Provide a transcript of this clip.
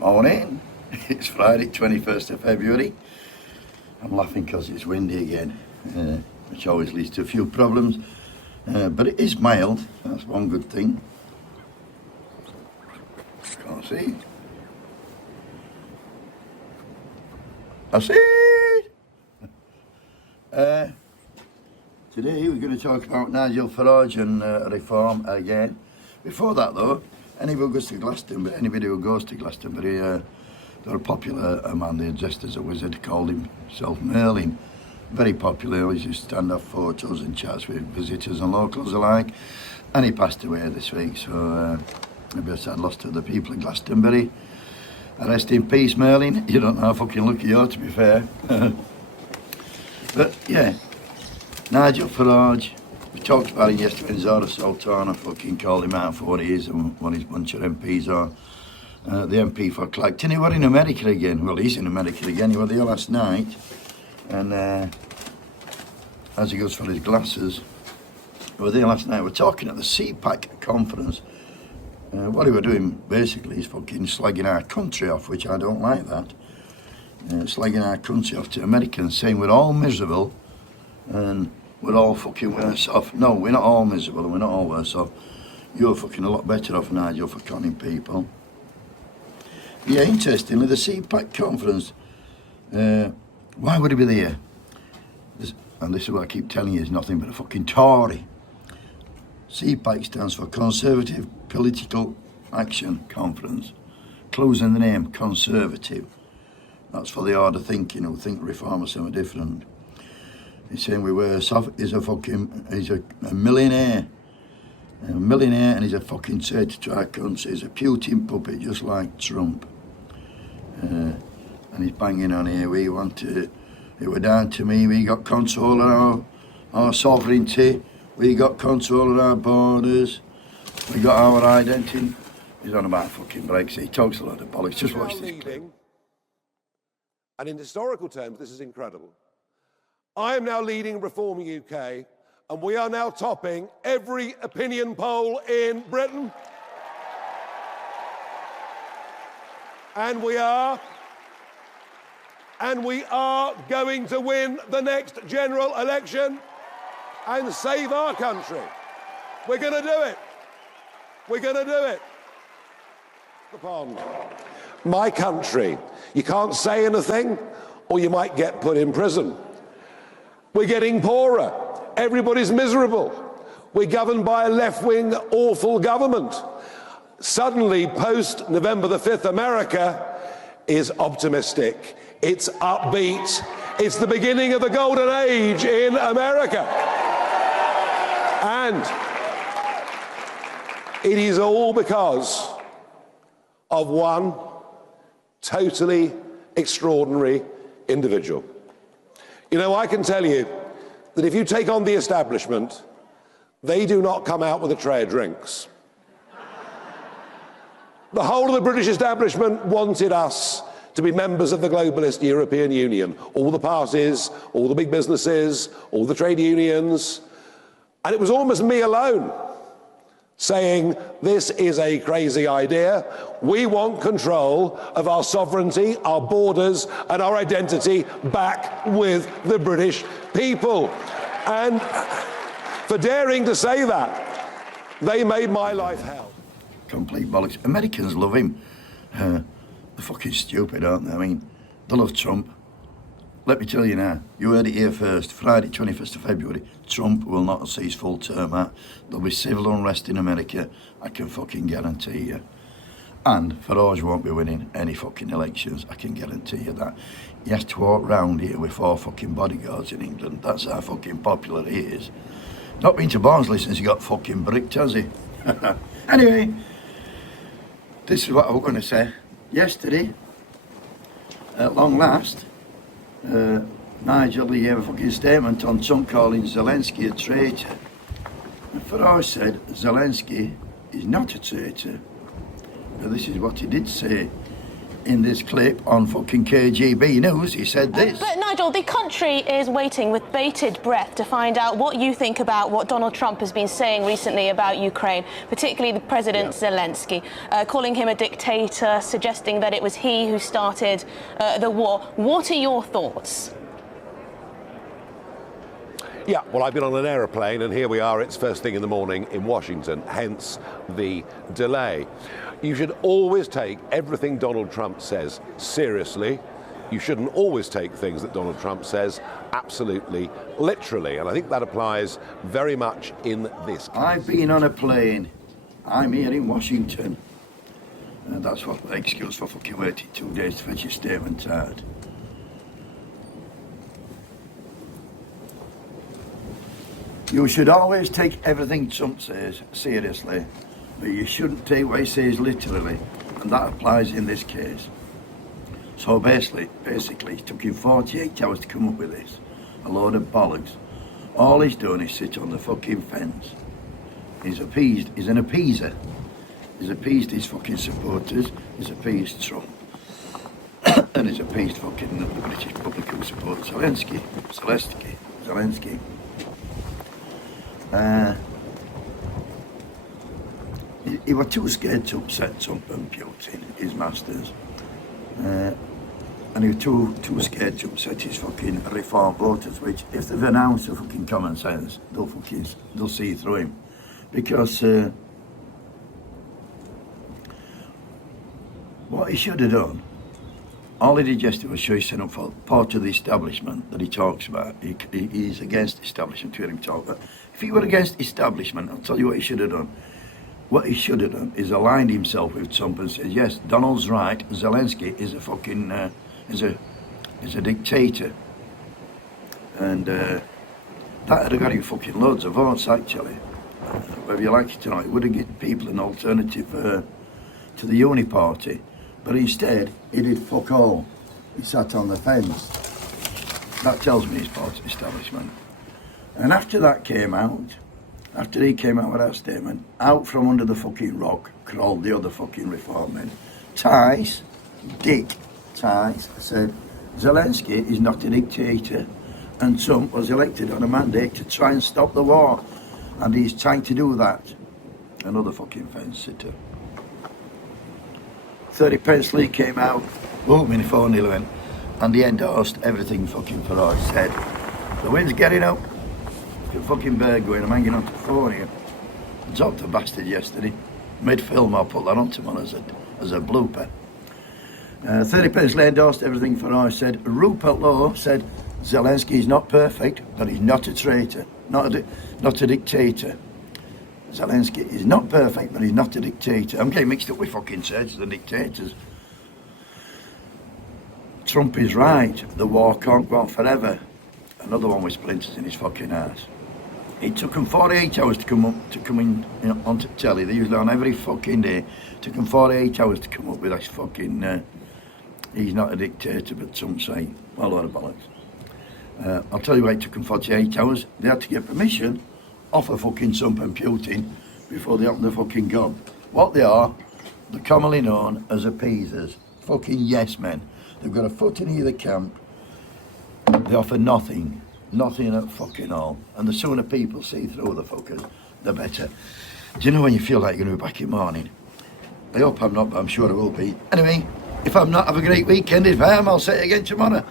Morning. It's Friday, 21st of February. I'm laughing because it's windy again, which always leads to a few problems. But it is mild. That's one good thing. Can't see. I see. Today we're going to talk about Nigel Farage and reform again. Before that though, anybody who goes to Glastonbury, they're a popular man there, dressed as a wizard, called himself Merlin. Very popular, he used to stand off photos and chats with visitors and locals alike. And he passed away this week, so maybe I said lost to the people of Glastonbury. Rest in peace, Merlin. You don't know how fucking lucky you are, to be fair. But yeah, Nigel Farage, we talked about him yesterday when Zara Sultana fucking called him out for what he is and what his bunch of MPs are. The MP for Clacton, he was in America again. Well, he's in America again. He was there last night. And as he goes for his glasses, we were there last night. We're talking at the CPAC conference. What he was doing basically is fucking slagging our country off, which I don't like that. Slagging our country off to Americans, saying we're all miserable and we're all fucking worse off. No, we're not all miserable and we're not all worse off. You're fucking a lot better off, Nigel, for conning people. Yeah, interestingly, the CPAC conference, why would he be there? And this is what I keep telling you, is nothing but a fucking Tory. CPAC stands for Conservative Political Action Conference. Clues in the name, Conservative. That's for the order thinking, who think reform is something different. He's saying we were soft, he's a millionaire. A millionaire, and he's a fucking traitor to our country. He's a Putin puppet, just like Trump. And he's banging on here, it were down to me, we got control of our sovereignty, we got control of our borders, we got our identity. He's on about fucking Brexit, he talks a lot of bollocks, just watch this clip. And in historical terms, this is incredible. I am now leading Reform UK, and we are now topping every opinion poll in Britain. And we are going to win the next general election and save our country. We're going to do it. We're going to do it. The pond. My country. You can't say anything, or you might get put in prison. We're getting poorer. Everybody's miserable. We're governed by a left-wing, awful government. Suddenly, post-November the 5th, America is optimistic. It's upbeat. It's the beginning of the golden age in America. And it is all because of one totally extraordinary individual. You know, I can tell you that if you take on the establishment, they do not come out with a tray of drinks. The whole of the British establishment wanted us to be members of the globalist European Union. All the parties, all the big businesses, all the trade unions. And it was almost me alone saying, this is a crazy idea. We want control of our sovereignty, our borders, and our identity back with the British people. And for daring to say that, they made my life hell. Complete bollocks. Americans love him. They're fucking stupid, aren't they? I mean, they love Trump. Let me tell you now, you heard it here first, Friday 21st of February, Trump will not see his full term out. There'll be civil unrest in America, I can fucking guarantee you. And Farage won't be winning any fucking elections, I can guarantee you that. He has to walk round here with 4 fucking bodyguards in England, that's how fucking popular he is. Not been to Barnsley since he got fucking bricked, has he? Anyway, this is what I was going to say. Yesterday, at long last, Nigel, he gave a fucking statement on Trump calling Zelenskyy a traitor. And Farage said Zelenskyy is not a traitor. Now this is what he did say in this clip on fucking KGB News, he said this. But Nigel, the country is waiting with bated breath to find out what you think about what Donald Trump has been saying recently about Ukraine, particularly the President Zelenskyy, calling him a dictator, suggesting that it was he who started the war. What are your thoughts? Yeah, well, I've been on an aeroplane, and here we are. It's first thing in the morning in Washington, hence the delay. You should always take everything Donald Trump says seriously. You shouldn't always take things that Donald Trump says absolutely literally, and I think that applies very much in this case. I've been on a plane. I'm here in Washington. And that's what the excuse for fucking waiting 2 days to fetch your statement out. You should always take everything Trump says seriously, but you shouldn't take what he says literally, and that applies in this case. So basically, it took him 48 hours to come up with this. A load of bollocks. All he's doing is sit on the fucking fence. He's an appeaser. He's appeased his fucking supporters, he's appeased Trump, and he's appeased fucking the British public who support Zelenskyy. He was too scared to upset Trump and Putin, his masters. And he was too scared to upset his fucking reform voters, which, if they've an ounce of fucking common sense, they'll see through him. Because what he should have done, all he did yesterday was show his son up for part of the establishment that he talks about. He's against establishment, to hear him talk. But if he were against establishment, I'll tell you what he should have done. What he should have done is aligned himself with Trump and said, yes, Donald's right, Zelenskyy is a fucking, is a dictator. And that would have got him fucking loads of votes, actually. Whether you like it or not, it would have given people an alternative to the Uni Party. But instead, he did fuck all. He sat on the fence. That tells me he's part of the establishment. And after that came out, after he came out with that statement, out from under the fucking rock crawled the other fucking reform men. Dick Tice said, Zelenskyy is not a dictator, and Trump was elected on a mandate to try and stop the war, and he's trying to do that. Another fucking fence sitter. 30 Pence Lee came out, boom, in the phone he went, and he endorsed everything fucking Farage said. The wind's getting up. The fucking bird going, I'm hanging on to the phone here. I dropped the bastard yesterday. Mid-film, I'll put that on tomorrow as a blooper. 30 Pence Lee endorsed everything Farage said. Rupert Lowe said Zelenskyy is not perfect, but he's not a traitor, not a dictator. Zelenskyy is not perfect, but he's not a dictator. I'm getting mixed up with fucking traitors and dictators. Trump is right. The war can't go on forever. Another one with splinters in his fucking ass. It took him 48 hours to come in, onto telly. They usually on every fucking day. It took him 48 hours to come up with that fucking. He's not a dictator, but some say a lot of bollocks. I'll tell you why it took him 48 hours. They had to get permission off of fucking Trump and Putin before they opened the fucking gob. What they are, they're commonly known as appeasers. Fucking yes men. They've got a foot in either camp. They offer nothing at fucking all. And the sooner people see through the fuckers, the better. Do you know when you feel like you're going to be back in the morning? I hope I'm not, but I'm sure I will be. Anyway, if I'm not, have a great weekend. If I am, I'll say it again tomorrow.